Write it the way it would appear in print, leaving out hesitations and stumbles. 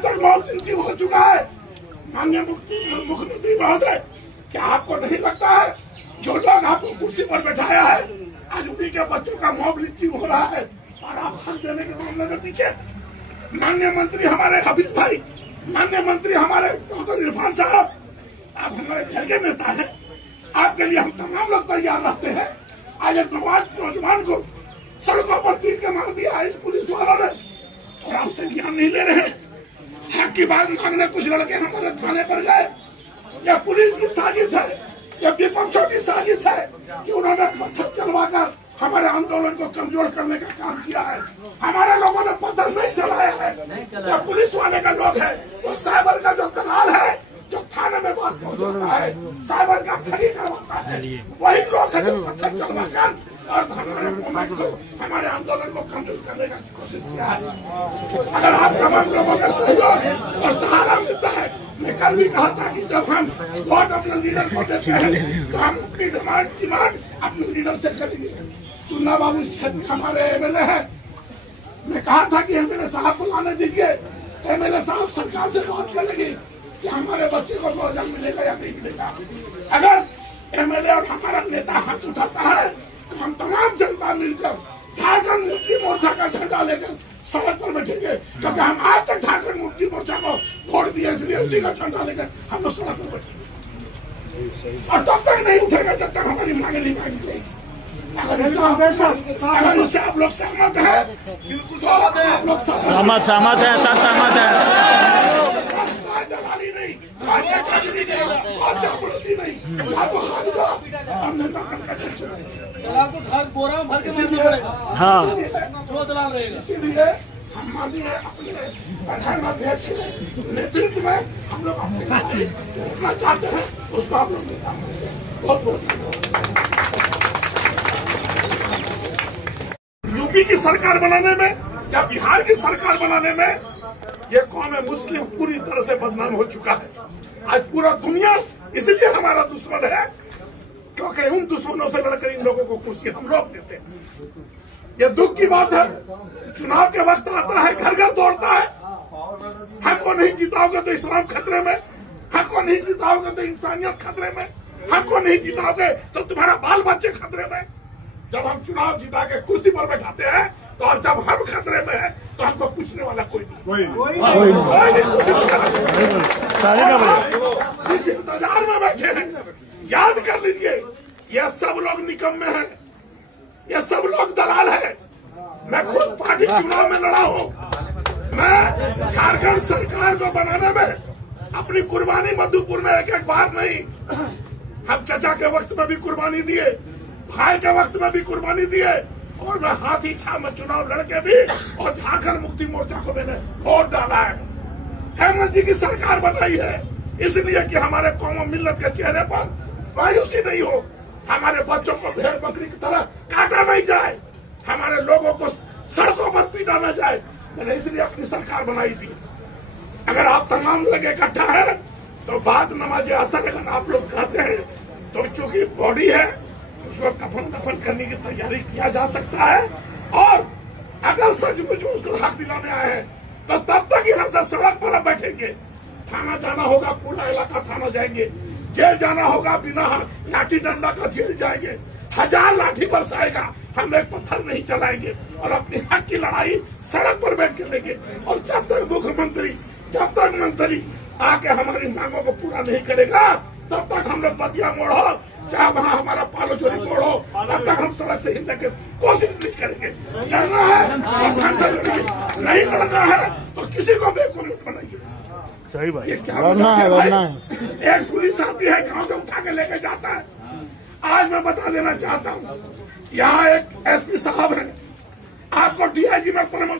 तक mob lynching हो चुका है। माननीय मुख्यमंत्री महोदय, क्या आपको नहीं लगता है जो लोग आपको कुर्सी पर बैठाया है आज उन्हीं के बच्चों का मॉब लिंचिंग हो रहा है और आप हक देने के मामले में पीछे? माननीय मंत्री हमारे हफीज भाई, माननीय मंत्री हमारे डॉक्टर इरफान साहब, आप हमारे घर के नेता हैं, आपके लिए हम तमाम लोग तैयार रहते हैं। आज एक नौजवान को सड़कों पर पीट के मार दिया इस पुलिस वालों ने और आपसे ज्ञान नहीं ले रहे। हक की बात मांगने कुछ लड़के हमारे थाने पर गए। यह पुलिस की साजिश है, यह विपक्षों की साजिश है कि उन्होंने पत्थर चलवाकर हमारे आंदोलन को कमजोर करने का काम किया है। हमारे लोगों ने पत्थर नहीं चलाया है, यह पुलिस वाले का लोग है। वो साइबर का जो दलाल है जो थाने में बात पहुंचाता है, साइबर का ठगी करवाता है, वही लोग है जो पत्थर चलवाकर और हमारे आंदोलन को कमजोर करने का कोशिश किया है। अगर आप तमाम लोगों का सहयोग और सहारा मिलता है, मैं कल भी कहा था कि जब हम वोट अपने लीडर को देते हैं तो हम अपनी डिमांड अपने लीडर से करेंगे। चुन्ना बाबू हमारे एमएलए है, मैं कहा था कि एमएलए साहब को लाने दीजिए। एमएलए साहब सरकार से बात करेंगे कि हमारे बच्चे को भोजन मिलेगा या नहीं मिलेगा। अगर एमएलए और हमारा नेता हाथ उठाता है तो हम तमाम जनता मिलकर झारखंड मुक्ति मोर्चा का झंडा लेकर सड़क पर बैठेंगे, क्योंकि हम आज तक झारखंड मुक्ति मोर्चा को वोट दिए, इसलिए उसी का झंडा लेकर हम लोग सड़क पर बैठेंगे और तब तक नहीं उठेगा जब तक हमारी मांगे नहीं मांगी जाएगी। अगर इससे आप लोग सहमत हैं, बिल्कुल आप लोग सहमत है, सब सहमत है। दलाली नहीं, चापलूसी नहीं, आपको हाथ दो और नेता दलाल को घर बोरा भर के मारना पड़ेगा। हाँ, जो दलाल रहेगा। इसीलिए हम माननीय अपने प्रधानाध्यक्ष के नेतृत्व में हम लोग अपना चाहते हैं, उसको आप लोग नेता बहुत बहुत यूपी की सरकार बनाने में या बिहार की सरकार बनाने में ये कौम मुस्लिम पूरी तरह से बदनाम हो चुका है। आज पूरा दुनिया इसलिए हमारा दुश्मन है क्योंकि उन दुश्मनों से लड़कर इन लोगों को कुर्सी हम रोक देते हैं। ये दुख की बात है। चुनाव के वक्त आता है, घर घर दौड़ता है। हमको नहीं जिताओगे तो इस्लाम खतरे में, हमको नहीं जिताओगे तो इंसानियत खतरे में, हमको नहीं जिताओगे तो तुम्हारा बाल बच्चे खतरे में। जब हम चुनाव जिता के कुर्सी पर बैठाते हैं तो और जब हम खतरे में हैं तो हमको पूछने वाला कोई नहीं। जिस इंतजार में बैठे हैं, याद कर लीजिए, ये सब लोग निकम्मे हैं, ये सब लोग दलाल हैं। मैं खुद पार्टी चुनाव में लड़ा हूँ। मैं झारखंड सरकार को बनाने में अपनी कुर्बानी मधुपुर में एक एक बार नहीं, हम चचा के वक्त में भी कुर्बानी दिए, भाई के वक्त में भी कुर्बानी दिए और मैं हाथी छा में चुनाव लड़के भी और झारखंड मुक्ति मोर्चा को मैंने वोट डाला है। हेमंत जी की सरकार बनाई है इसलिए कि हमारे कौम मिल्लत के चेहरे पर मायूसी नहीं हो, हमारे बच्चों को भेड़ बकरी की तरह काटा नहीं जाए, हमारे लोगों को सड़कों पर पीटा न जाए। मैंने इसलिए अपनी सरकार बनाई थी। अगर आप तमाम लोग इकट्ठा है तो बाद नमाज असर अगर आप लोग कहते हैं तो चूंकि बॉडी है उसको कफन दफन करने की तैयारी किया जा सकता है। और अगर सचमुच में उसको हक दिलाने आए हैं तो तब तक यहाँ से सड़क पर बैठेंगे। थाना जाना होगा, पूरा इलाका थाना जाएंगे, जेल जाना होगा, बिना लाठी डंडा का जेल जाएंगे, 1000 लाठी बरसाएगा, हम एक पत्थर नहीं चलाएंगे और अपने हक की लड़ाई सड़क पर बैठ कर लेंगे। और जब तक मुख्यमंत्री, जब तक मंत्री आके हमारी मांगों को पूरा नहीं करेगा तब तक हम लोग बतिया मोड़ो, चाहे वहाँ हमारा पालो चोरी मोड़ो, तब तक हम सड़क से हिलने की कोशिश नहीं करेंगे। लड़ना है नहीं लड़ना है तो किसी को बेवकूफ मत बनाइए। सही भाई, ये क्या लड़ना है। एक पुलिस आती है, गाँव से उठा के लेके जाता है। आज मैं बता देना चाहता हूँ, यहाँ एक एसपी साहब है, आपको डीआईजी में प्रमोशन